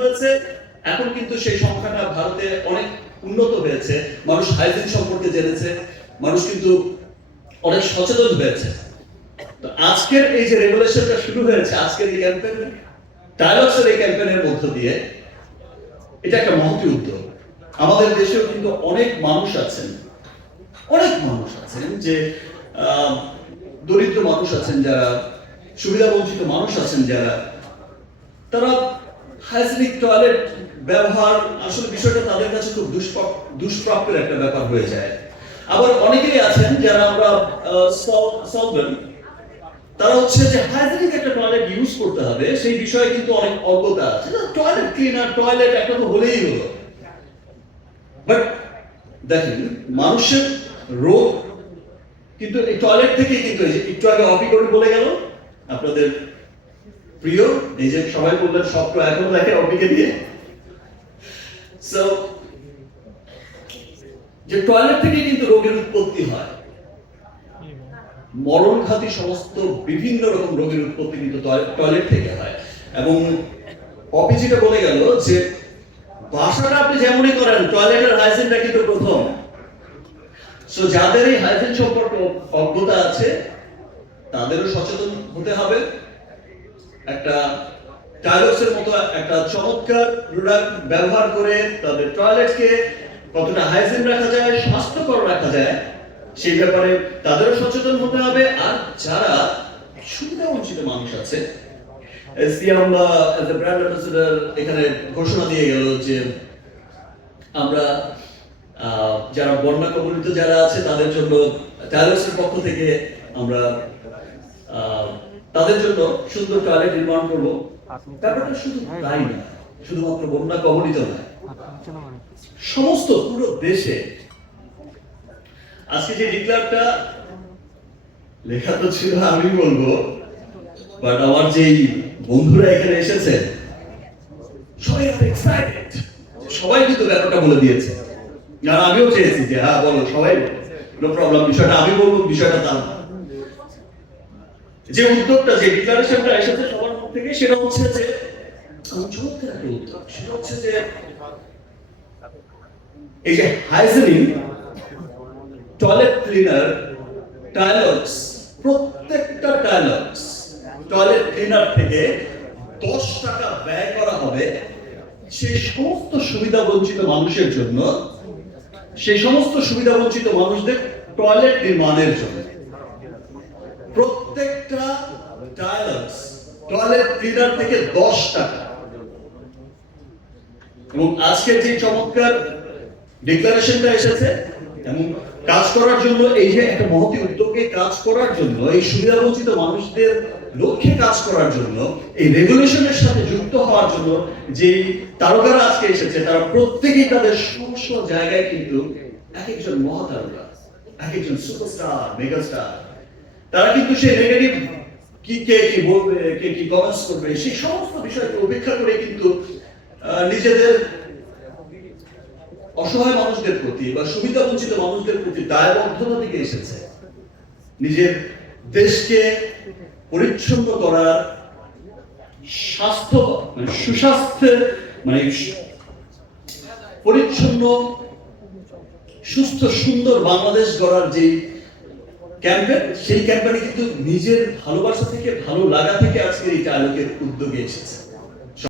হয়েছে, এখন কিন্তু সেই সংখ্যাটা ভারতে অনেক উন্নত হয়েছে। মানুষ হাইজিন সম্পর্কে জেনেছে, মানুষ কিন্তু অনেক সচেতন হয়েছে। তো আজকের এই যে রেগুলেশনটা শুরু হয়েছে, আজকের এই ক্যাম্পেইন ডায়ালগসের এই ক্যাম্পেইনের মধ্য দিয়ে, এটা একটা মহতি উদ্যোগ। আমাদের দেশেও কিন্তু অনেক মানুষ আছেন, অনেক মানুষ আছেন যে দরিদ্র মানুষ আছেন যারা সুবিধা বঞ্চিত মানুষ আছেন যারা, তারা হাইজেনিক টয়লেট ব্যবহার আসলে বিষয়টা তাদের কাছে খুব দুষ্প্রাপ- দুষ্প্রাপ্যের একটা ব্যাপার হয়ে যায়। আবার অনেকেই আছেন যারা আমরা সলভেন তারা হচ্ছে যে হাইজেনিক একটা টয়লেট ইউজ করতে হবে, সেই বিষয়ে কিন্তু অনেক অজ্ঞতা আছে। টয়লেট ক্লিনার টয়লেট একটা তো হলেই হলো। বাট দেখেন, মানুষের রোগ কিন্তু এই টয়লেট থেকেই কিন্তু একটু আগে অপি করে বলে গেল, আপনাদের প্রিয় যে সবাই বললেন সব তো এখনও দেখে অপিকে দিয়ে। সো যে টয়লেট থেকে কিন্তু রোগের উৎপত্তি হয়। মরণঘাতী সমস্ত বিভিন্ন রকম রোগের উৎপত্তি কিন্তু টয়লেট থেকে হয়। এবং অপি যেটা বলে গেল যে, বাসাটা আপনি যেমনই করেন টয়লেটের হাইজিনটা কিন্তু প্রথম। সো যাদের এই হাইজিন সম্পর্কে অজ্ঞতা আছে, তাদেরও সচেতন হতে হবে। একটা টাইলক্সের মতো একটা চমৎকার প্রোডাক্ট ব্যবহার করে তাদের টয়লেটকে কতটা হাইজিন রাখা যায়, স্বাস্থ্যকর রাখা যায়, সেই ব্যাপারে তাদেরও সচেতন হতে হবে। আর যারা সুবিধা বঞ্চিত মানুষ আছে এজ এ ব্র্যান্ড অ্যাম্বাসেডর এখানে ঘোষণা দিয়ে গেল যে আমরা যারা বন্যা কবলিত যারা আছে, তাদের জন্য টাইলক্সের পক্ষ থেকে আমরা তাদের জন্য সুন্দর টয়লেট নির্মাণ করব। ব্যাপারটা শুধু তাই না শুধুমাত্র বন্যা কবলিত নয়। সমস্ত পুরো দেশে আজকে যে ডিক্লারটা লেখা তো ছিল আমি বলব বাট আমার যেই বন্ধুরা এখানে এসেছে সবাই এক্সাইটেড সবাই কিন্তু ব্যাপারটা বলে দিয়েছে। আর আমিও চেয়েছি যে হ্যাঁ বলো সবাই নো প্রবলেম বিষয়টা আমি বলব বিষয়টা তার না। যে উদ্যোগটা, যে ডিক্লারেশনটা এসেছে সবার মুখ থেকে, সেটা হচ্ছে যে আমার চমৎকার একটা সেটা হচ্ছে যে এই যে হাইজেনিং টয়লেট ক্লিনার প্রত্যেকটা টয়লেট ক্লিনার থেকে দশ টাকা ব্যয় করা হবে সেই সমস্ত সুবিধা বঞ্চিত মানুষের জন্য সেই সমস্ত সুবিধা বঞ্চিত মানুষদের টয়লেট নির্মাণের জন্য। প্রত্যেকটা টয়লেট ক্লিনার থেকে দশ টাকা। এবং যে চমৎকার ডিক্লারেশনটা এসেছে, এবং কাজ করার জন্য, এই যে একটা মহতি উদ্যোগে কাজ করার জন্য, এই মানুষদের লক্ষ্যে কাজ করার জন্য, এই রেগুলেশনের সাথে যুক্ত হওয়ার জন্য যে তারকারা আজকে এসেছে, তারা প্রত্যেকেই তাদের সমস্ত জায়গায় কিন্তু এক একজন মহাতারকা, এক একজন সুপারস্টার মেগাস্টার তারা কিন্তু সেই নেগেটিভ কি, কে কি বলবে, কে কি কমেন্টস করবে, সেই সমস্ত বিষয়কে উপেক্ষা করে কিন্তু নিজেদের অসহায় মানুষদের প্রতি বা সুবিধা বঞ্চিত মানুষদের প্রতি দায়বদ্ধতা থেকে এসেছে। নিজের দেশকে পরিচ্ছন্ন করার স্বাস্থ্য মানে সুস্বাস্থ্যের মানে পরিচ্ছন্ন, সুস্থ, সুন্দর বাংলাদেশ গড়ার যে ক্যাম্পেন সেই ক্যাম্পেনে কিন্তু নিজের ভালোবাসা থেকে, ভালো লাগা থেকে আজকের এই আলোকের উদ্যোগে এসেছে।